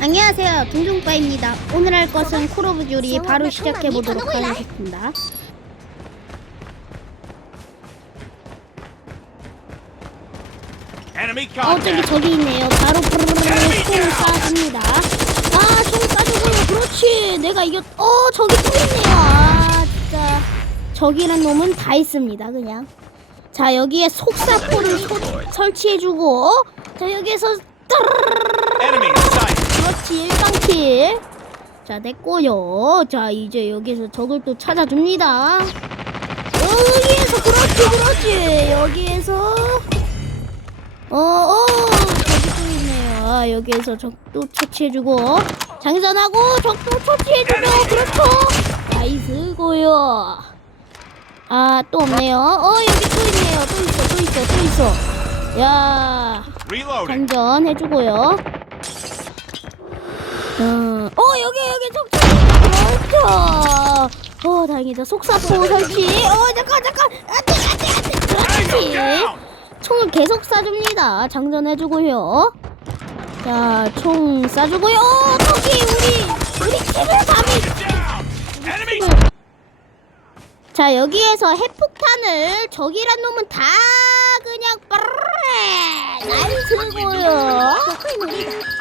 안녕하세요. 둥둥빠입니다. 오늘 할 것은 콜 오브 듀리 바로 시작해 보도록 하겠습니다. 어 저기. 저기 있네요. 바로 푸르르르 총 쏴줍니다 아총 쏴주고요 그렇지 내가 이겼 어 저기 또 있네요 아 진짜 저기란 놈은 다 있습니다 그냥 자 여기에 속사포를 소- 설치해주고 자 여기에서 따르르르 그렇지 1단킬 자 됐고요. 자 이제 여기서 적을 또 찾아줍니다. 여기에서 그렇지 그렇지. 여기에서 어어 저기 또 있네요. 아 여기에서 적도 처치해주고 장전하고 적도 처치해주고 그렇죠. 나이스고요. 아 또 없네요. 어 여기 또 있네요. 또 있어 또 있어 또 있어. 야 Reloading. 장전 해주고요. 어, 어 여기 여기 적 그렇죠. 어 다행이다. 속사포 설치. 어 잠깐 잠깐 안돼 안돼 안돼. 그렇지. 총을 계속 쏴줍니다. 장전해주고요. 자, 총 쏴주고요. 어, 저기 우리 우리 팀을. Enemy. 자 여기에서 핵폭탄을 적이란 놈은 다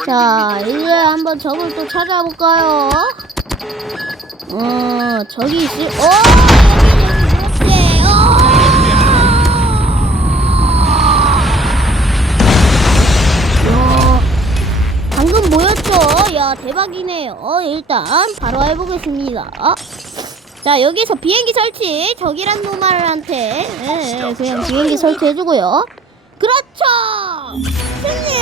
자 이제 한번 적을 또 찾아볼까요? 어 저기 있을 어 여기 여기 그렇지 어. 야, 방금 뭐였죠? 야 대박이네요. 일단 바로 해보겠습니다. 자 여기서 비행기 설치 적이란 노말한테 예, 예, 그냥 비행기 설치해주고요 그렇죠 승리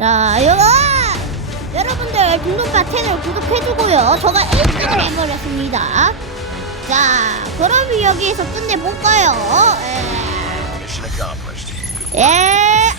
자 여가 여러분들 둥둥빠 채널 구독해주고요. 저가 1등을 해버렸습니다. 자 그럼 여기서 끝내볼까요. 예, 예